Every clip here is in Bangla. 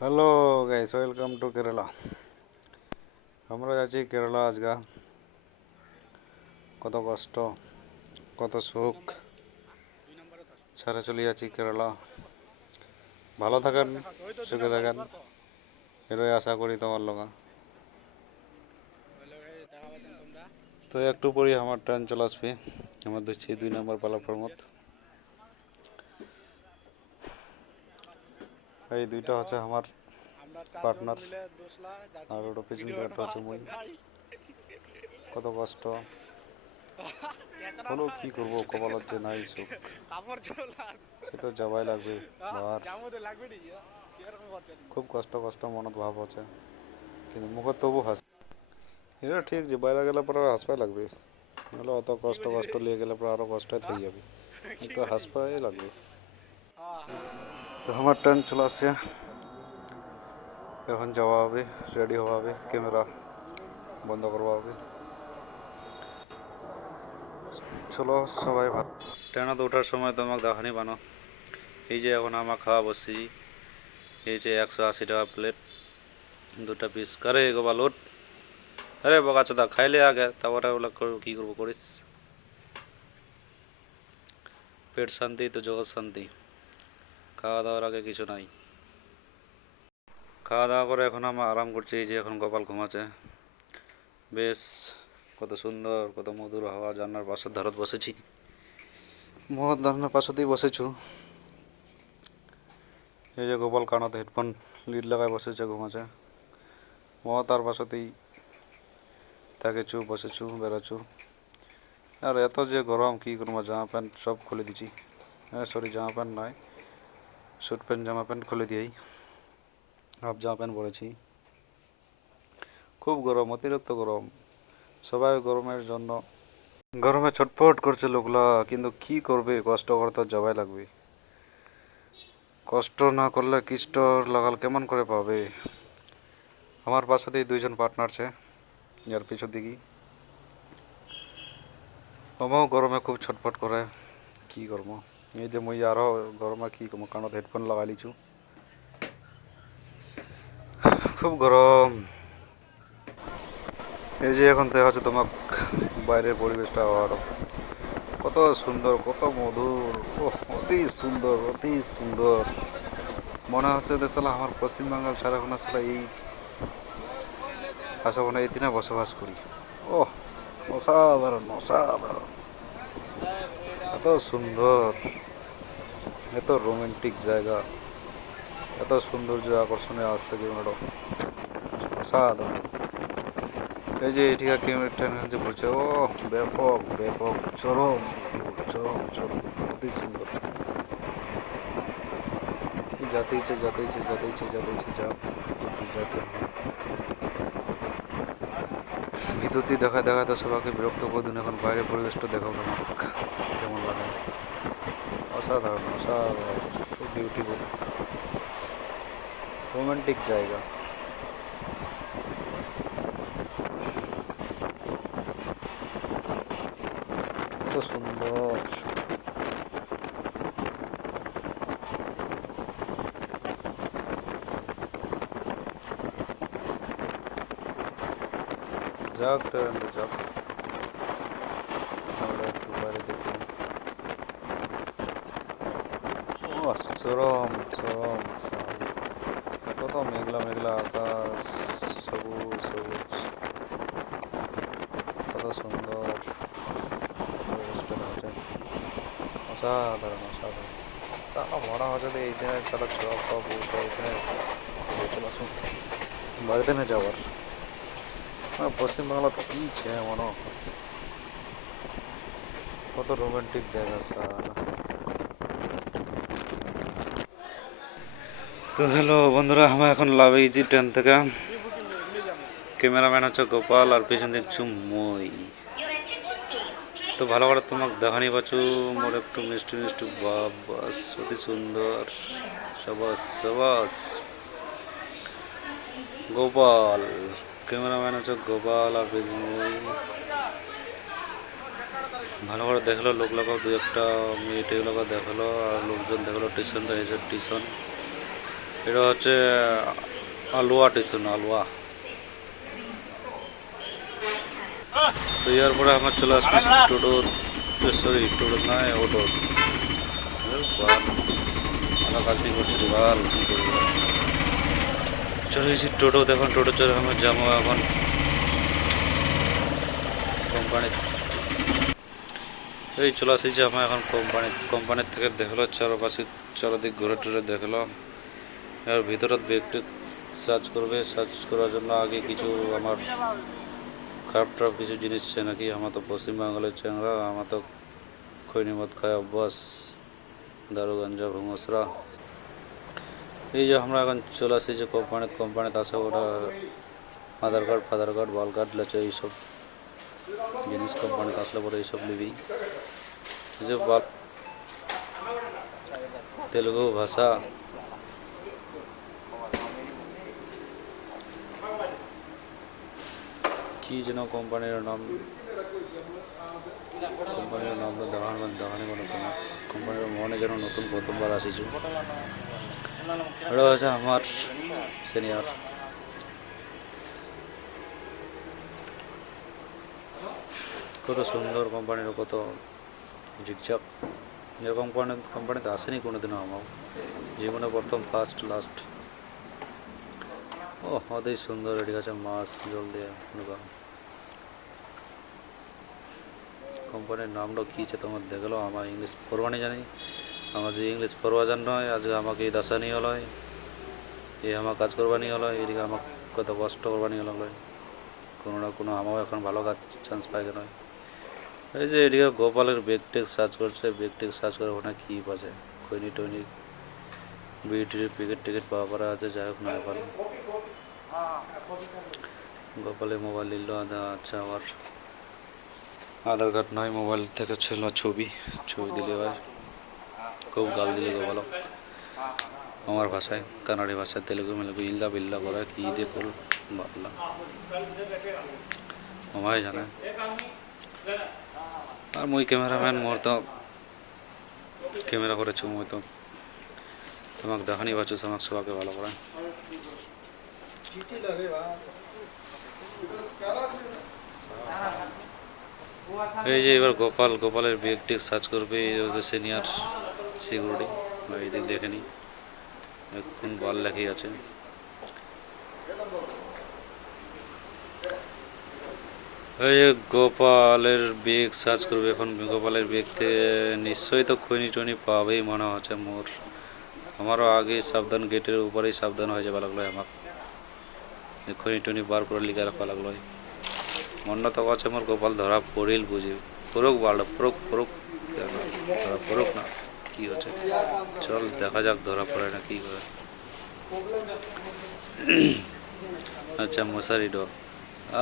Hello guys welcome to Kerala আমরা যাচ্ছি কেরালা আজগা। কত কষ্ট, কত সুখ। ছেড়ে চলে যাচ্ছি কেরালা ভালো থাকেন, সুখে থাকেন। এটাই আশা করি তোমার লগা। তো একটু পরে আমার ট্রেন চলে আসবে। আমার দিচ্ছি দুই নম্বর প্ল্যাটফর্মত এই দুইটা হচ্ছে আমার পার্টনার আর ওটা পিছন দিকে হচ্ছে মই। কত কষ্ট। হলো কি করব কপালত যে নাই সুখ। সে তো যাবাই লাগবে আর খুব কষ্ট কষ্ট মনত ভাব আছে কিন্তু মুখত তবু হাস। এটা ঠিক যে বাইরে গেলে পরে হাসপাই লাগবে। নাহলে অত কষ্ট কষ্ট নিয়ে গেলে পরে আরও কষ্ট হয়ে যাবে। একটু হাসপাই লাগবে। তো আমার ট্রেন চলে আসছে এখন যাওয়া হবে রেডি হওয়া হবে ক্যামেরা বন্ধ করবা হবে চলো সবাই ভাত ট্রেনত ওঠার সময় তোমাকে দেখানি বানো এই যে এখন আমার খাওয়া বসছি এই যে একশো আশি টাকা প্লেট দুটা পিস করে গোবা লোট আরে বকা চোদা খাইলে আগে তারপরে ওগুলো কি করব করিস পেট শান্তি তো জগৎ শান্তি খাওয়া দাওয়ার আগে কিছু নাই। খাওয়া দাওয়া করে এখন আমরা আরাম করছি এই যে এখন কপাল ঘুমাচ্ছে। বেশ কত সুন্দর কত মধুর হাওয়া জান্নার পাশের ধারত বসেছি। মহৎ ধারণার পাশেতেই বসেছু? এই যে গোপাল কানাতে হেডফোন লিড লাগায় বসেছে ঘুমাচ্ছে। মহৎ তার পাশেতেই থাকেছু বসেছু বেড়াছু আর এত যে গরম কি করব জামা প্যান্ট সব খুলে দিছি হ্যাঁ সরি জামা প্যান্ট নয় স্যুট প্যান্ট জামা প্যান্ট খুলে দিয়েই হাফ জামা প্যান্ট পরেছি খুব গরম অতিরিক্ত গরম সবাই গরমের জন্য গরমে ছটফট করছে লোকলা কিন্তু কি করবে কষ্ট করতে যাবাই লাগবে কষ্ট না করলে কষ্ট লাগাল কেমন করে পাবে আমার পাশেতেই দুইজন পার্টনার আছে যার পিছন দিকে আমাও গরমে খুব ছটফট করে কি করব যে মুই আরও গরমে কি করব কানত হেডফোন লাগাই লিছু খুব গরম এই যে এখন দেখা যাচ্ছে তোমার বাইরের পরিবেশটা আরও কত সুন্দর কত মধুর ওহ অতি সুন্দর অতি সুন্দর মনে হচ্ছে যে আমার পশ্চিমবাংলার ছাড়া কোনো সালা এই আশাবনা এই দিনে বসবাস করি ও অসাধারণ অসাধারণ এত সুন্দর, এত রোমান্টিক জায়গা, এত সৌন্দর্য আকর্ষণীয় আসছে জীবনটা। অসাধারণ। এই যে এটিকা ক্যামেরা ট্রেন যে ঘুরছে ও, ব্যাপক ব্যাপক, চরম চরম চরম, অতি সুন্দর। যাতে ইচ্ছে যাতে ইচ্ছে যাতে ইচ্ছে যাতে ইচ্ছে যা যাতে বিদ্যুতি দেখা দেখা তো সবাইকে বিরক্ত করে দিন। এখন বাইরের পরিবেশটা দেখাও তোমার কেমন লাগে? অসাধারণ অসাধারণ। খুব বিউটিফুল রোমান্টিক জায়গা। এত সুন্দর। যাক, ট্রেন যাক। আমরা একটু বাইরে দেখি। ও, চরম চরম। কত মেঘলা মেঘলা আকাশ, সবুজ সবুজ। কত সুন্দর। অসাধারণ অসাধারণ। সারা মনে হচ্ছে এই দিনে সারা ছোয়া খাওয়া বউ খাওয়া এই দিনে চলে, আসুন। বাড়িতে না যাওয়ার? পশ্চিমবাংলা কী ছে মনে? কত রোমান্টিক জায়গা তো হ্যালো বন্ধুরা, আমরা এখন লাভেইছি ট্রেন থেকে। ক্যামেরাম্যান হচ্ছে গোপাল আর পেছন দেখছু মই। তো ভালো করে তোমাকে দেখানি পাচ্ছু, মোর একটু মিষ্টি মিষ্টি বাপ বাস অতি সুন্দর, সবাস সবাস। গোপাল। ক্যামেরাম্যান হচ্ছে গোপাল আর পেছন ভালো করে দেখল, লোক লোক দু একটা, মেয়েটে লোক দেখল, আর লোকজন দেখল টিউশনটা এসে টিউশন। এটা হচ্ছে, আলুয়া স্টেশন আলুয়া। তো ইয়ার পরে আমার চলে আসবে টোটোর সরি টোটো নয় অটো আমার কাজই করছে বাল, কি করব? চলে গেছি টোটো, দেখুন টোটো চলে আমার যাব এখন। কোম্পানি এই চলে আসেছি আমার এখন কোম্পানি কোম্পানির থেকে দেখল চারপাশে চারদিক ঘুরে টুরে দেখল। এর ভিতরে একটু সার্চ করবে সার্চ করার জন্য আগে কিছু আমার খারাপ টারাপ কিছু জিনিস আছে নাকি? আমার তো পশ্চিমবাংলার চ্যাংরা, আমার তো খৈনি মদ খায় অভ্যাস দারু গাঞ্জা ভুমসরা এই যে আমরা এখন চলে আসি যে কোম্পানিতে কোম্পানিতে আসে ওটা আধার কার্ড ফাদার কার্ড বল কার্ড লেছে এইসব জিনিস কোম্পানিতে আসলে পরে এইসব নিবি। যে বল, তেলুগু ভাষা। কি যেন কোম্পানির নাম কোম্পানির নাম তো দেখানো, দেখানি কোম্পানির মনে যেন নতুন প্রথমবার আসিছু। এটা হচ্ছে আমার সিনিয়র। কত সুন্দর কোম্পানির কত ঝিকঝাক। এরকম কোম্পানি কোম্পানিতে আসেনি কোনোদিনও আমার। জীবনে প্রথম ফার্স্ট লাস্ট ও অতই সুন্দর এটি আছে মাছ, জল দিয়ে কোম্পানির নামটা কী আছে তোমার দেখল? আমার ইংলিশ পড়বানি জানি। আমার যে ইংলিশ পড়বা জান নয়, আজকে আমাকে এই দাসানি হলো এ আমার কাজ করবানি হলো এদিকে আমার কত কষ্ট করবানি হলো কোনো না কোনো আমারও এখন ভালো কাজ চান্স পাই কেন? এই যে এদিকে গোপালের বেগ টেক সার্চ করছে বেগ টেক সার্চ করে ওখানে কী পাচ্ছে খৈনি টৈনি বিটির টিকিট টিকিট পাওয়া করা আছে, যাই হোক না পারো গোপালে মোবাইল নিল, আদা আচ্ছা আবার আধার কার্ড নয় মোবাইল থেকে ছিল ছবি ছবি দিলে এবার খুব গাল দিলে গোপালক আমার ভাষায়, কানাড়ি ভাষায়, তেলেগু, মেলেগু, ইল্লা বিল্লা করে কি দিয়ে করল বাবলা আমায় জানে। আর মুই ক্যামেরাম্যান, মোর তো ক্যামেরা করেছ মুই তো। তোমাকে দেখানি পাচ্ছ আমাকে সবাকে ভালো করে। এই যে এবার গোপাল, গোপালের বেগ সার্চ করবে সিনিয়র সিকিউরিটি এই দিক দেখে নি কোন বল লেখি আছে। এই গোপালের বেগ সার্চ করবে এখন, গোপালের বেগ থেকে নিশ্চয়ই তো খৈনি টনি পাবেই মনে হচ্ছে মোর। আমারও আগে সাবধান গেটের উপরেই সাবধান হয়ে যাওয়া লাগল আমার খৈনি টনি বার করে লিখে রাখা লাগল মনে তো আছে মোর গোপাল ধরা পড়িল বুঝি। পড়ুক বাড়লো পড়ুক পড়ুক। ধরা পড়ুক না। কি হচ্ছে? চল, দেখা যাক, ধরা পড়ে না, কি করে? আচ্ছা মশারি ডো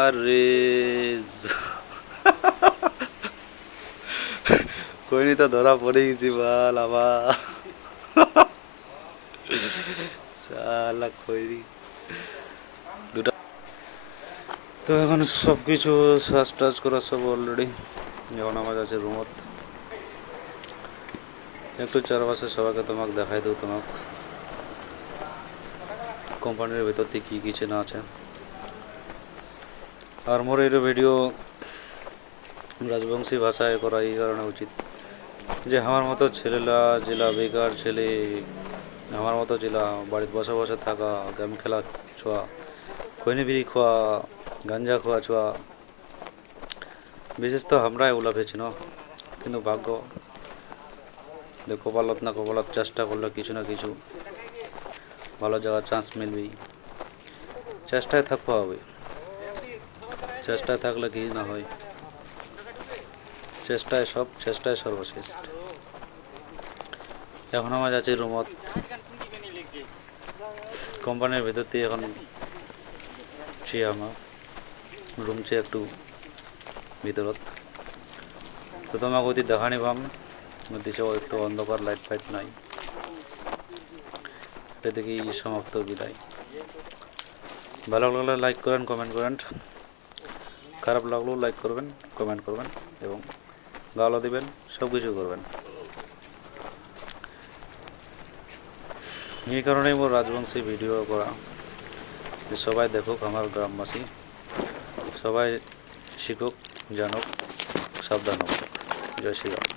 আরে, কইনি তো ধরা পড়ে গেছি বাল, আবার। সালা খৈরি দুটা তো এখন সব কিছু সাজ টাজ করা সব অলরেডি এখন আমার আছে রুমত একটু চারপাশে সবাইকে তোমাকে দেখাই দেবো তোমাকে কোম্পানির ভেতর থেকে কী কিছু না আছে। আর মোর এই ভিডিও রাজবংশী ভাষায় করা এই কারণে উচিত যে আমার মতো ছেলেরা, জেলা বেকার ছেলে, আমার মতো জেলা বাড়িতে বসে বসে থাকা, গেম খেলা ছোঁয়া, খৈনি বিড়ি খোয়া, গাঞ্জা খোয়া ছোঁয়া, বিশেষ তো আমরা এগুলা ন কিন্তু ভাগ্য যে কপালত না কপালত চেষ্টা করলে কিছু না কিছু ভালো জায়গার চান্স মিলবেই। চেষ্টায় থাকতে হবে। চেষ্টায় থাকলে কি না হয়? চেষ্টায় সব, চেষ্টায় সর্বশ্রেষ্ঠ। এখন আমার যাচ্ছি রুমত। কোম্পানির ভেতর দিয়ে এখন ছি আমার। রুম ছে একটু ভিতরত। তো তোমাকে অতি দেখানি পাম। দিছে একটু অন্ধকার লাইট ফাইট নাই। এটা দেখি সমাপ্ত বিদায়। ভালো লাগলে লাইক করেন কমেন্ট করেন। খারাপ লাগলেও লাইক করবেন কমেন্ট করবেন এবং গালও দিবেন সব কিছু করবেন। এই কারণেই মোর রাজবংশী ভিডিও করা। যে সবাই দেখুক আমার গ্রামবাসী, সবাই শিখুক, জানুক, সাবধান হোক। জয় শ্রীরাম।